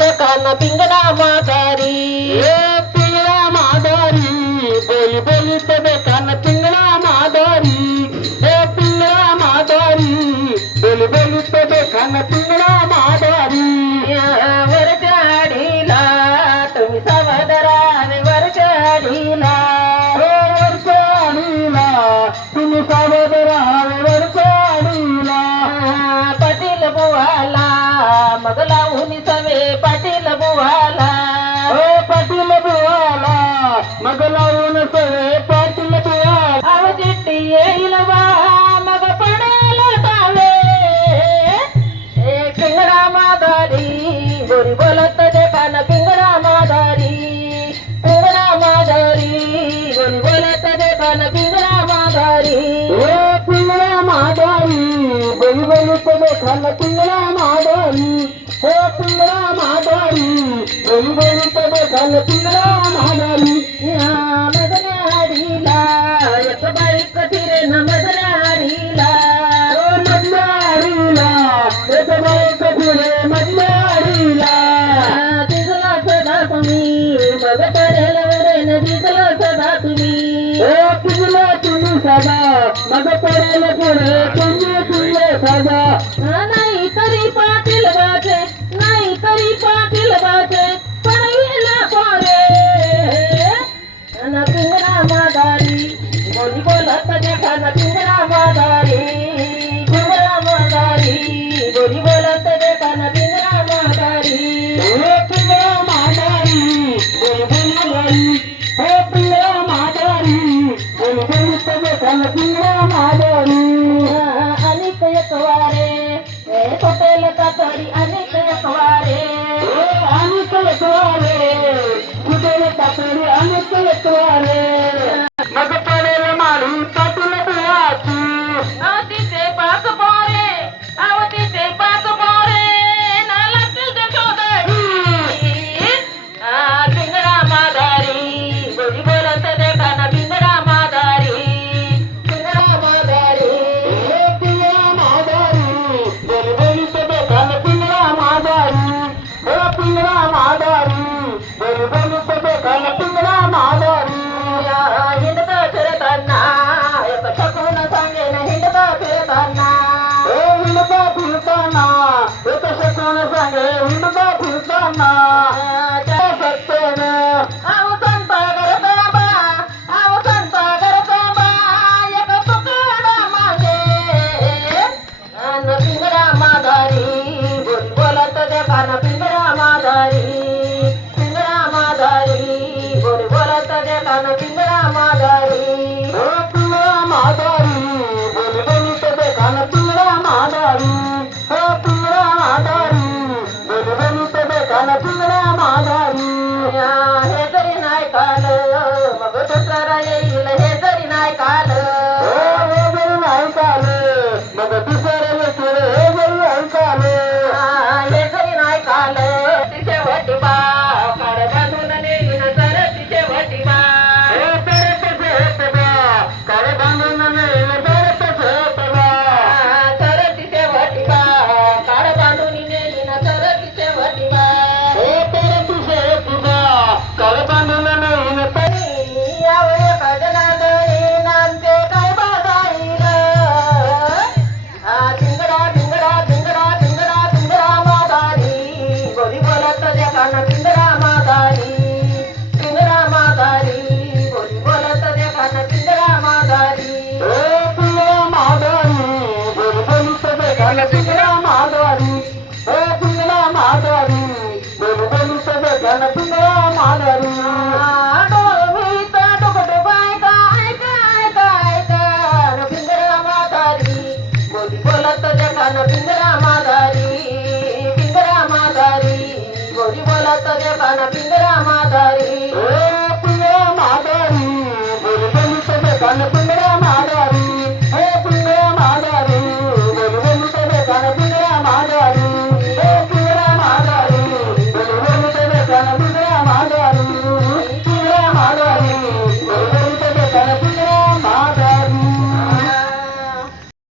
ते कान पिंगळा माघारी पिंगळा माघारी बोली बोली ते कान पिंगळा माघारी हे पिंगळा माघारी बोली बोली ते कान पिंगळा माघारी वरच्या आडीला तुम्ही सावध राहावे वरच्या आडीला वरच्या आडीला तुम्ही सावध राहावे वरच्या आडीला पाटील बुवाला मग लावून सवे पाटील बुवाला पाटील बुवाला मग लावून सवे पाटील बुवाला आव चिट्टी येईल बा मग पडेल टावे पिंगळा माघारी गोरी बोलत ते कान पिंगळा माघारी पिंगळा माघारी गोरी बोलत ते कान पिंगळा माघारी पिंगळा माघारी बोली बोली ते खान पिंगळा माघारी हो पिंगळा माघारी बोली बोली ते खान पिंगळा माघारी मधल्या आडीला एक बाई कथिरे न मधल्या आडीला मधल्या आडीला एक बाई कथिरे मधल्या आडीला दिसला सदा तुम्ही मग पडेल वरेन दिसला सदा तुम्ही तुझला तुम्ही सदा मग पडेल पुढे तुझे सदा नाही तरी पाटील बाचे नाही तरी पाटील बाचे पण येला पोरे पिंगळा माघारी बोली बोलत देखाना पिंगळा माघारी पिंगळा माघारी बोली बोलत देखाना पिंगळा माघारी पिंगळा माघारी बोली बोली गाई हो पिंगळा माघारी बोली बोली ते पिंगळा माघारी अनेक एक वारे पटेल कातडी अनेक एक वारे आणि कळतवारे कुठे कातडी आणि कळतवारे मग पडेल मारी पाटील बुवाची तिचे पाच पोरे तिचे पाच पोरे नाला तुझ्या शोधडी पिंगळा माघारी बोली बोलत देखाना पिंगळा माघारी पिंगळा माघारी पिंगळा माघारी बोली बोली ते खान पिंगळा माघारी हो पिंगळा माघारी बोली बोली ते खान पिंगळा माघारी हिंडता फिरताना एक शकून सांगेन हिंडता फिरताना हिंडता फिरताना एक शकून सांगे हिंडता फिरताना त्या सत्तेनं आव संता करता बा आव संता करता बा एक तुकडा मागे पिंगळा माघारी बोल बोलत देखाना पिंगळा माघारी पिंगळा माघारी बोल बोलत देखाना पिंगळा माघारी पिंगळा माघारी बोली बोली ते खान पिंगळा माघारी हो पिंगळा माघारी बोली बोली ते खान पिंगळा माघारी हे जरी नाही काल मग दुसरा येईल हे जरी नाही काल हे जरी नाही काल मग दुसरे येतील हे जरी ऐकाल हे जरी नाही काल तिचे वटिबा काळ बांधून नेईन तर तिचे वटिबा काळे बांधून नेईल तर तर तिचे वटिबा काळ बांधून नेईन तर तिचे वटिबा तुझे तुझा काळे बांधून नेईल यावे भजना गरी नामचे काय बाजाईल पिंगळा पिंगळा पिंगळा पिंगळा पिंगळा माघारी बोली बोलत